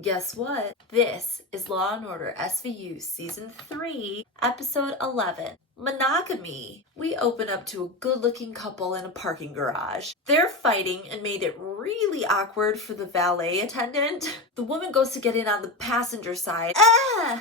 Guess what? This is Law & Order SVU Season 3, Episode 11, Monogamy. We open up to a good-looking couple in a parking garage. They're fighting and made it really awkward for the valet attendant. The woman goes to get in on the passenger side.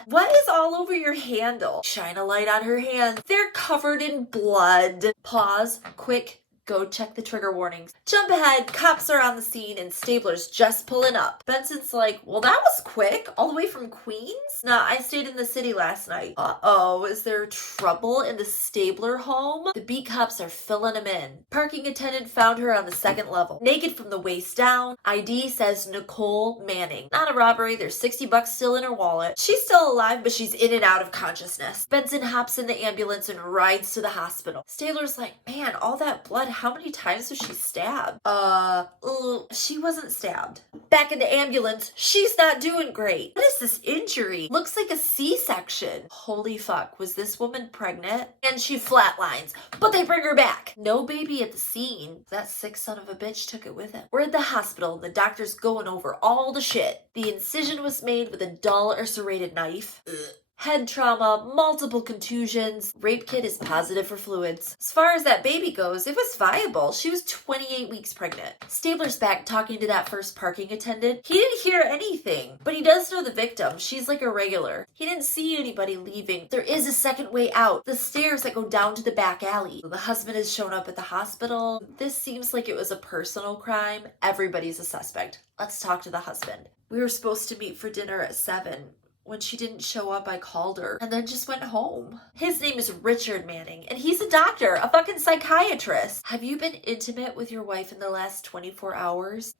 What is all over your handle? Shine a light on her hands. They're covered in blood. Pause. Quick. Go check the trigger warnings. Jump ahead, cops are on the scene and Stabler's just pulling up. Benson's like, well, that was quick. All the way from Queens? Nah, I stayed in the city last night. Uh-oh, is there trouble in the Stabler home? The beat cops are filling him in. Parking attendant found her on the second level. Naked from the waist down. ID says Nicole Manning. Not a robbery, there's $60 still in her wallet. She's still alive, but she's in and out of consciousness. Benson hops in the ambulance and rides to the hospital. Stabler's like, man, all that blood, how many times was she stabbed? She wasn't stabbed. Back in the ambulance, she's not doing great. What is this injury? Looks like a C-section. Holy fuck, was this woman pregnant? And she flatlines, but they bring her back. No baby at the scene. That sick son of a bitch took it with him. We're at the hospital and the doctor's going over all the shit. The incision was made with a dull or serrated knife. Head trauma, multiple contusions. Rape kit is positive for fluids. As far as that baby goes, it was viable. She was 28 weeks pregnant. Stabler's back talking to that first parking attendant. He didn't hear anything, but he does know the victim. She's like a regular. He didn't see anybody leaving. There is a second way out. The stairs that go down to the back alley. The husband has shown up at the hospital. This seems like it was a personal crime. Everybody's a suspect. Let's talk to the husband. We were supposed to meet for dinner at 7. When she didn't show up, I called her and then just went home. His name is Richard Manning, and he's a doctor, a fucking psychiatrist. Have you been intimate with your wife in the last 24 hours?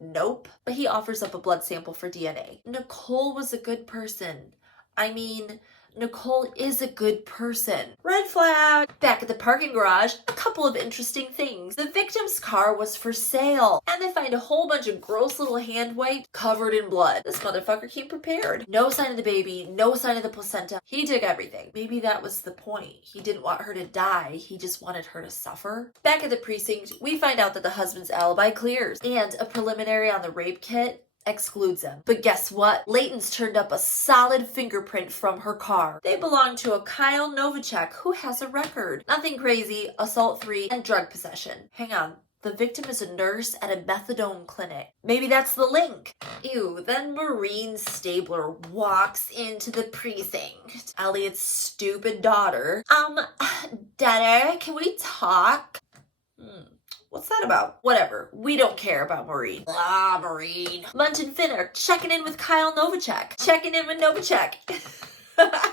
Nope. But he offers up a blood sample for DNA. Nicole was a good person. I mean, Nicole is a good person. Red flag. Back at the parking garage, a couple of interesting things. The victim's car was for sale, and they find a whole bunch of gross little hand wipes covered in blood. This motherfucker came prepared. No sign of the baby, no sign of the placenta. He took everything. Maybe that was the point. He didn't want her to die. He just wanted her to suffer. Back at the precinct, we find out that the husband's alibi clears, and a preliminary on the rape kit excludes him. But guess what? Layton's turned up a solid fingerprint from her car. They belong to a Kyle Novacek who has a record. Nothing crazy, assault 3, and drug possession. Hang on. The victim is a nurse at a methadone clinic. Maybe that's the link. Ew, then Maureen Stabler walks into the precinct. Elliot's stupid daughter. Daddy, can we talk? What's that about? Whatever. We don't care about Maureen. Blah, Maureen. Munt and Finn are checking in with Kyle Novacek. Checking in with Novacek.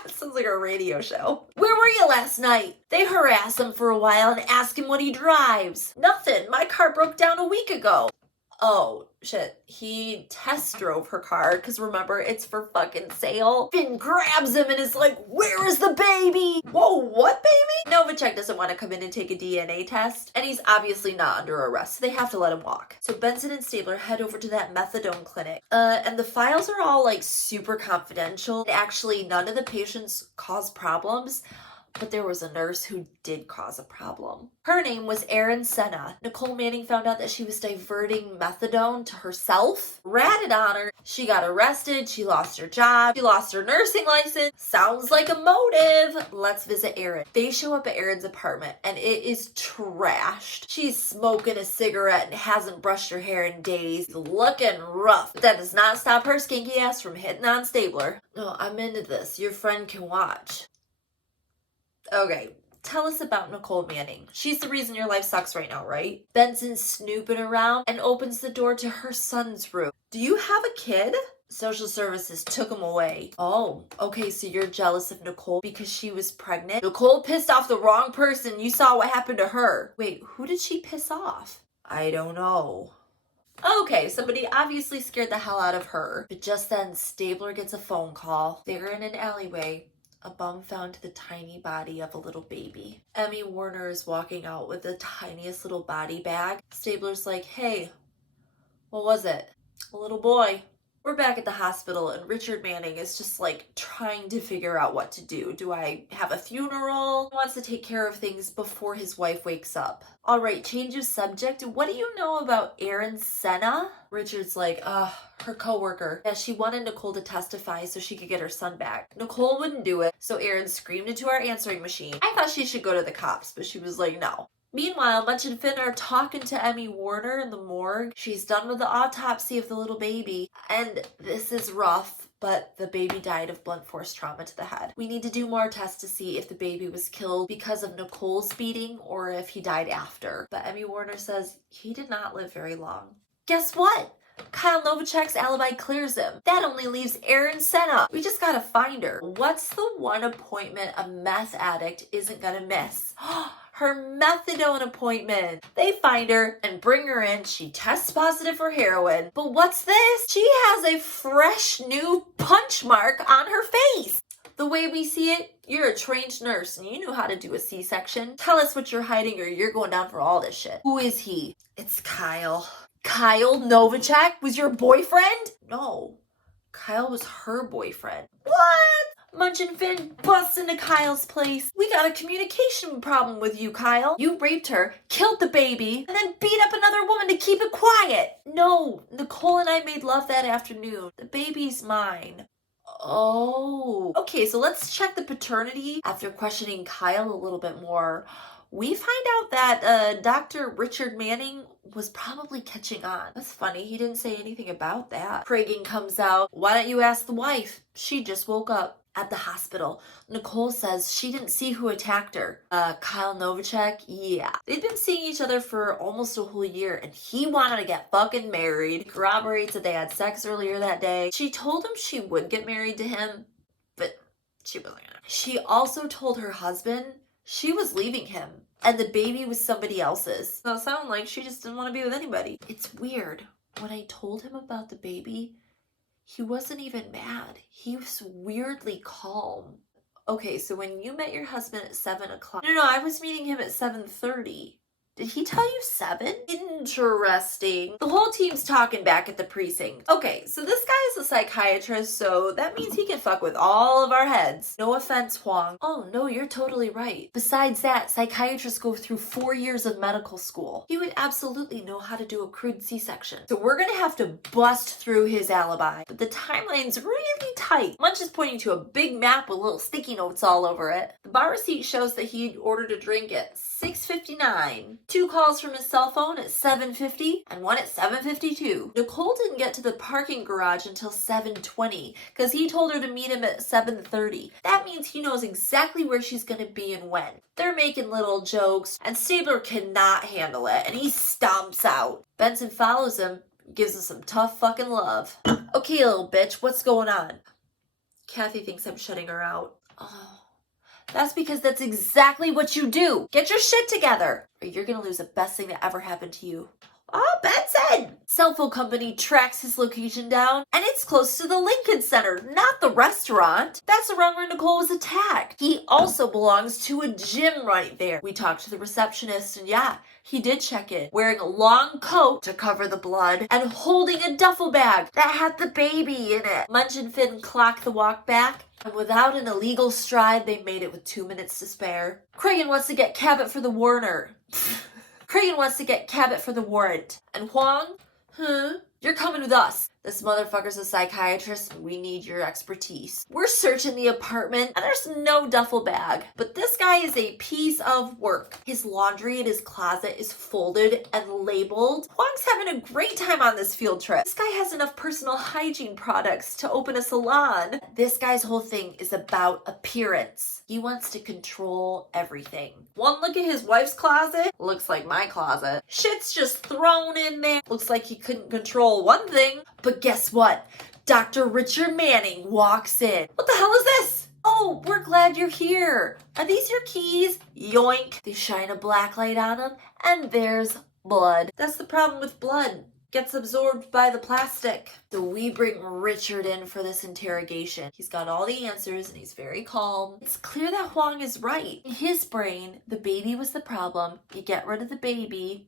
Sounds like a radio show. Where were you last night? They harass him for a while and ask him what he drives. Nothing. My car broke down a week ago. Oh, shit. He test drove her car, because remember, it's for fucking sale. Finn grabs him and is like, where is the baby? Whoa, what baby? Novacek doesn't want to come in and take a DNA test, and he's obviously not under arrest, so they have to let him walk. So Benson and Stabler head over to that methadone clinic. And the files are all, like, super confidential. Actually, none of the patients cause problems. But there was a nurse who did cause a problem. Her name was Erin Senna. Nicole Manning found out that she was diverting methadone to herself, ratted on her. She got arrested, she lost her job, she lost her nursing license. Sounds like a motive. Let's visit Erin. They show up at Erin's apartment and it is trashed. She's smoking a cigarette and hasn't brushed her hair in days. Looking rough. But that does not stop her skinky ass from hitting on Stabler. No, I'm into this. Your friend can watch. Okay, tell us about Nicole Manning. She's the reason your life sucks right now, right? Benson's snooping around and opens the door to her son's room. Do you have a kid? Social services took him away. Oh, okay, so you're jealous of Nicole because she was pregnant? Nicole pissed off the wrong person. You saw what happened to her. Wait, who did she piss off? I don't know. Okay, somebody obviously scared the hell out of her. But just then, Stabler gets a phone call. They're in an alleyway. A bum found the tiny body of a little baby. Emmy Warner is walking out with the tiniest little body bag. Stabler's like, hey, what was it? A little boy. We're back at the hospital and Richard Manning is just like trying to figure out what to do. Do I have a funeral? He wants to take care of things before his wife wakes up. All right, change of subject. What do you know about Erin Senna? Richard's like, her coworker. Yeah, she wanted Nicole to testify so she could get her son back. Nicole wouldn't do it, so Erin screamed into our answering machine. I thought she should go to the cops, but she was like, no. Meanwhile, Munch and Finn are talking to Emmy Warner in the morgue. She's done with the autopsy of the little baby. And this is rough, but the baby died of blunt force trauma to the head. We need to do more tests to see if the baby was killed because of Nicole's beating or if he died after. But Emmy Warner says he did not live very long. Guess what? Kyle Novacek's alibi clears him. That only leaves Erin Senna. We just gotta find her. What's the one appointment a meth addict isn't gonna miss? Her methadone appointment. They find her and bring her in. She tests positive for heroin. But what's this? She has a fresh new punch mark on her face. The way we see it, you're a trained nurse and you knew how to do a C-section. Tell us what you're hiding or you're going down for all this shit. Who is he? It's Kyle. Kyle Novacek was your boyfriend? No, Kyle was her boyfriend. What? Munch and Finn bust into Kyle's place. We got a communication problem with you, Kyle. You raped her, killed the baby, and then beat up another woman to keep it quiet. No, Nicole and I made love that afternoon. The baby's mine. Oh. Okay, so let's check the paternity. After questioning Kyle a little bit more, we find out that Dr. Richard Manning was probably catching on. That's funny, he didn't say anything about that. Cragen comes out. Why don't you ask the wife? She just woke up. At the hospital, Nicole says she didn't see who attacked her. Kyle Novacek? Yeah. They'd been seeing each other for almost a whole year and he wanted to get fucking married. Corroborates that they had sex earlier that day. She told him she would get married to him, but she wasn't gonna. She also told her husband she was leaving him and the baby was somebody else's. So it sounded like she just didn't want to be with anybody. It's weird. When I told him about the baby, he wasn't even mad. He was weirdly calm. Okay, so when you met your husband at 7 o'clock. No, I was meeting him at 7:30. Did he tell you 7? Interesting. The whole team's talking back at the precinct. Okay, so this guy is a psychiatrist, so that means he can fuck with all of our heads. No offense, Huang. Oh, no, you're totally right. Besides that, psychiatrists go through 4 years of medical school. He would absolutely know how to do a crude C-section. So we're gonna have to bust through his alibi. But the timeline's really tight. Munch is pointing to a big map with little sticky notes all over it. The bar receipt shows that he'd ordered a drink at 6:59. 2 calls from his cell phone at 7:50 and 1 at 7:52. Nicole didn't get to the parking garage until 7:20 because he told her to meet him at 7:30. That means he knows exactly where she's going to be and when. They're making little jokes and Stabler cannot handle it and he stomps out. Benson follows him, gives him some tough fucking love. Okay, little bitch, what's going on? Kathy thinks I'm shutting her out. Oh. That's because that's exactly what you do. Get your shit together or you're gonna lose the best thing that ever happened to you. Oh, Benson! Cell phone company tracks his location down and it's close to the Lincoln Center, not the restaurant. That's around where Nicole was attacked. He also belongs to a gym right there. We talked to the receptionist and yeah, he did check in, wearing a long coat to cover the blood and holding a duffel bag that had the baby in it. Munch and Finn clock the walk back. And without an illegal stride, they made it with 2 minutes to spare. Cragen wants to get Cabot for the warner. Cragen wants to get Cabot for the warrant. And Huang? You're coming with us. This motherfucker's a psychiatrist and we need your expertise. We're searching the apartment and there's no duffel bag. But this guy is a piece of work. His laundry in his closet is folded and labeled. Huang's having a great time on this field trip. This guy has enough personal hygiene products to open a salon. This guy's whole thing is about appearance. He wants to control everything. One look at his wife's closet. Looks like my closet. Shit's just thrown in there. Looks like he couldn't control one thing. But guess what? Dr. Richard Manning walks in. What the hell is this? Oh, we're glad you're here. Are these your keys? Yoink. They shine a black light on them, and there's blood. That's the problem with blood. Gets absorbed by the plastic. So we bring Richard in for this interrogation. He's got all the answers and he's very calm. It's clear that Huang is right. In his brain, the baby was the problem. You get rid of the baby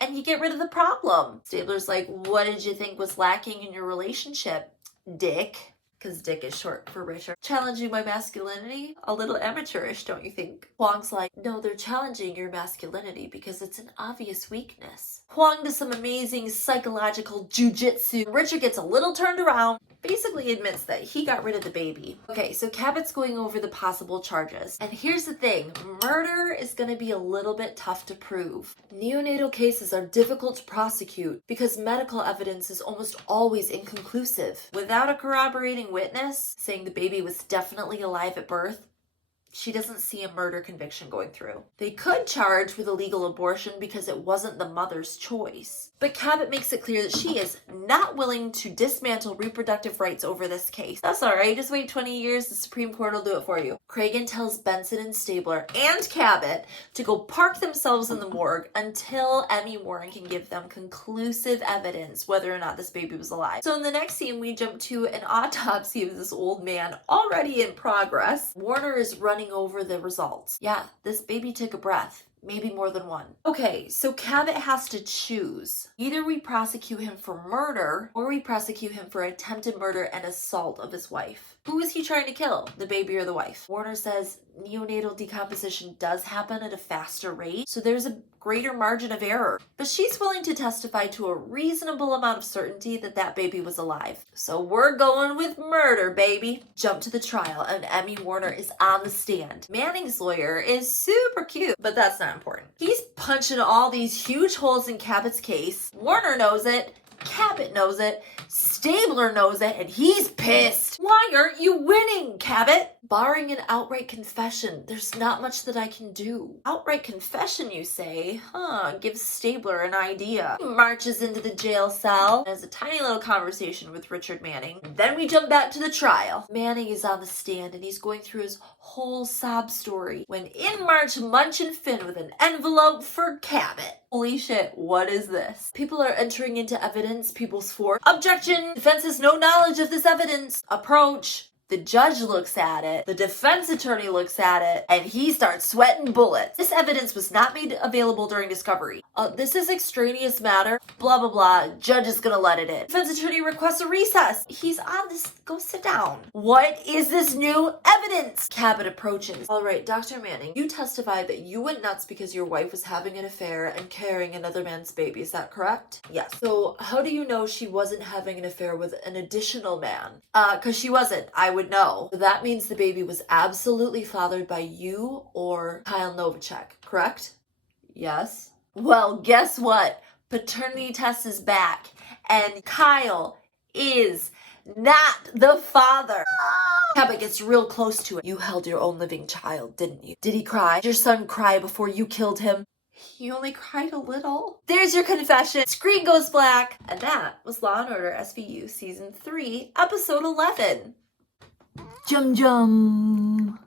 and you get rid of the problem. Stabler's like, what did you think was lacking in your relationship? Dick, because Dick is short for Richard, challenging my masculinity? A little amateurish, don't you think? Huang's like, no, they're challenging your masculinity because it's an obvious weakness. Huang does some amazing psychological jujitsu. Richard gets a little turned around, basically admits that he got rid of the baby. Okay, so Cabot's going over the possible charges. And here's the thing, murder is going to be a little bit tough to prove. Neonatal cases are difficult to prosecute because medical evidence is almost always inconclusive. Without a corroborating witness saying the baby was definitely alive at birth, she doesn't see a murder conviction going through. They could charge with illegal abortion because it wasn't the mother's choice. But Cabot makes it clear that she is not willing to dismantle reproductive rights over this case. That's alright, just wait 20 years, the Supreme Court will do it for you. Cragen tells Benson and Stabler and Cabot to go park themselves in the morgue until Emmy Warren can give them conclusive evidence whether or not this baby was alive. So in the next scene, we jump to an autopsy of this old man already in progress. Warner is running over the results. Yeah, this baby took a breath. Maybe more than one. Okay, so Cabot has to choose. Either we prosecute him for murder or we prosecute him for attempted murder and assault of his wife. Who is he trying to kill, the baby or the wife? Warner says neonatal decomposition does happen at a faster rate, so there's a greater margin of error. But she's willing to testify to a reasonable amount of certainty that that baby was alive. So we're going with murder, baby. Jump to the trial, and Emmy Warner is on the stand. Manning's lawyer is super cute, but that's not important. He's punching all these huge holes in Cabot's case. Warner knows it. Cabot knows it, Stabler knows it, and he's pissed. Why aren't you winning, Cabot? Barring an outright confession, there's not much that I can do. Outright confession, you say? Gives Stabler an idea. He marches into the jail cell, has a tiny little conversation with Richard Manning. Then we jump back to the trial. Manning is on the stand, and he's going through his whole sob story when in march Munch and Finn with an envelope for Cabot. Holy shit, what is this? People are entering into evidence. People swore. Objection! Defense has no knowledge of this evidence. Approach. The judge looks at it, the defense attorney looks at it, and he starts sweating bullets. This evidence was not made available during discovery. This is extraneous matter, blah, blah, blah. Judge is gonna let it in. Defense attorney requests a recess. He's on this, go sit down. What is this new evidence? Cabot approaches. All right, Dr. Manning, you testified that you went nuts because your wife was having an affair and carrying another man's baby, is that correct? Yes. So how do you know she wasn't having an affair with an additional man? Cause she wasn't. I would know. So that means the baby was absolutely fathered by you or Kyle Novacek, correct? Yes. Well, guess what? Paternity test is back, and Kyle is not the father. Cabot gets real close to it. You held your own living child, didn't you? Did he cry? Did your son cry before you killed him? He only cried a little. There's your confession. Screen goes black. And that was Law & Order SVU Season 3, Episode 11. Jum jum.